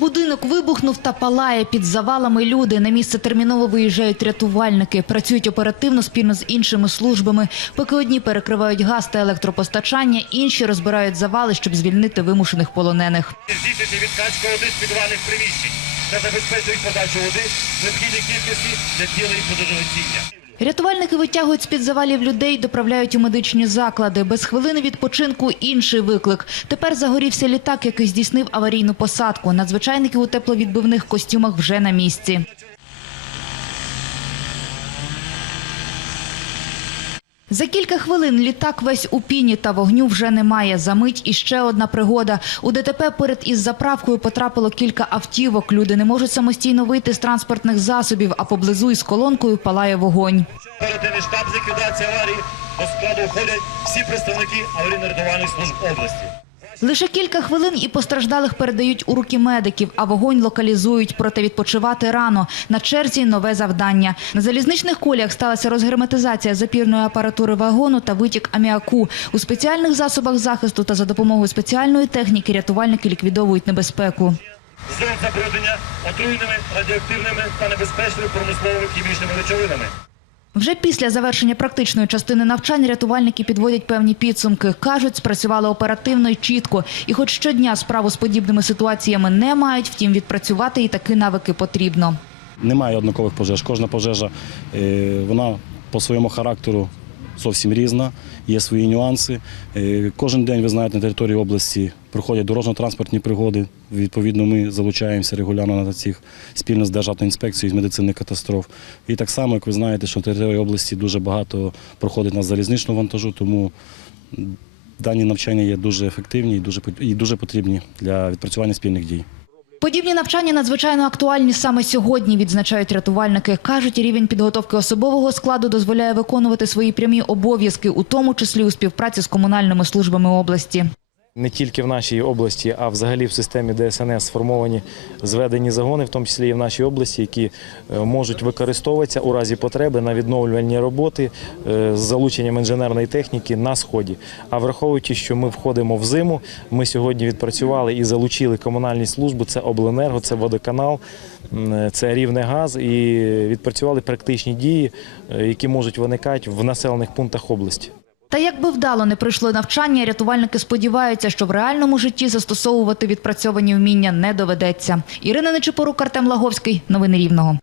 Будинок вибухнув та палає під завалами люди. На місце терміново виїжджають рятувальники. Працюють оперативно спільно з іншими службами. Поки одні перекривають газ та електропостачання, інші розбирають завали, щоб звільнити вимушених полонених. здійснити відкачку води з підвальних приміщень та забезпечують подачу води в необхідній кількості для цілей пожежогасіння. Рятувальники витягують з-під завалів людей, доправляють у медичні заклади. Без хвилини відпочинку інший виклик. Тепер загорівся літак, який здійснив аварійну посадку. Надзвичайники у тепловідбивних костюмах вже на місці. За кілька хвилин літак весь у піні та вогню вже немає. За мить іще одна пригода. У ДТП поряд із заправкою потрапило кілька автівок. Люди не можуть самостійно вийти з транспортних засобів, а поблизу із колонкою палає вогонь. Оперативний штаб з ліквідації аварії до складу входять всі представники аварійно-рятувальних служб області. Лише кілька хвилин і постраждалих передають у руки медиків, а вогонь локалізують. Проте відпочивати рано. На черзі нове завдання. На залізничних коліях сталася розгерметизація запірної апаратури вагону та витік аміаку. У спеціальних засобах захисту та за допомогою спеціальної техніки рятувальники ліквідовують небезпеку. Зон забруднення отруйними, радіоактивними та небезпечними промисловими хімічними речовинами. Вже після завершення практичної частини навчань рятувальники підводять певні підсумки. Кажуть, спрацювали оперативно і чітко. І хоч щодня справу з подібними ситуаціями не мають, втім відпрацювати і такі навики потрібно. Немає однакових пожеж. Кожна пожежа е, вона по своєму характеру зовсім різна, є свої нюанси. Е, Кожен день, ви знаєте, на території області проходять дорожньо-транспортні пригоди. Відповідно, ми залучаємося регулярно на цих спільно з Державною інспекцією з медицини катастроф. І так само, як ви знаєте, що на території області дуже багато проходить на залізничного вантажу, тому дані навчання є дуже ефективні і дуже потрібні для відпрацювання спільних дій. Подібні навчання надзвичайно актуальні саме сьогодні, відзначають рятувальники. Кажуть, рівень підготовки особового складу дозволяє виконувати свої прямі обов'язки, у тому числі у співпраці з комунальними службами області. Не тільки в нашій області, а взагалі в системі ДСНС сформовані зведені загони, в тому числі і в нашій області, які е, можуть використовуватися у разі потреби на відновлювальні роботи е, з залученням інженерної техніки на сході. А враховуючи, що ми входимо в зиму, ми сьогодні відпрацювали і залучили комунальні служби. Це обленерго, це водоканал, це рівне газ, і відпрацювали практичні дії, е, які можуть виникати в населених пунктах області. Та як би вдало не пройшло навчання, рятувальники сподіваються, що в реальному житті застосовувати відпрацьовані вміння не доведеться. Ірина Нечипорук, Артем Лаговський. Новини Рівного.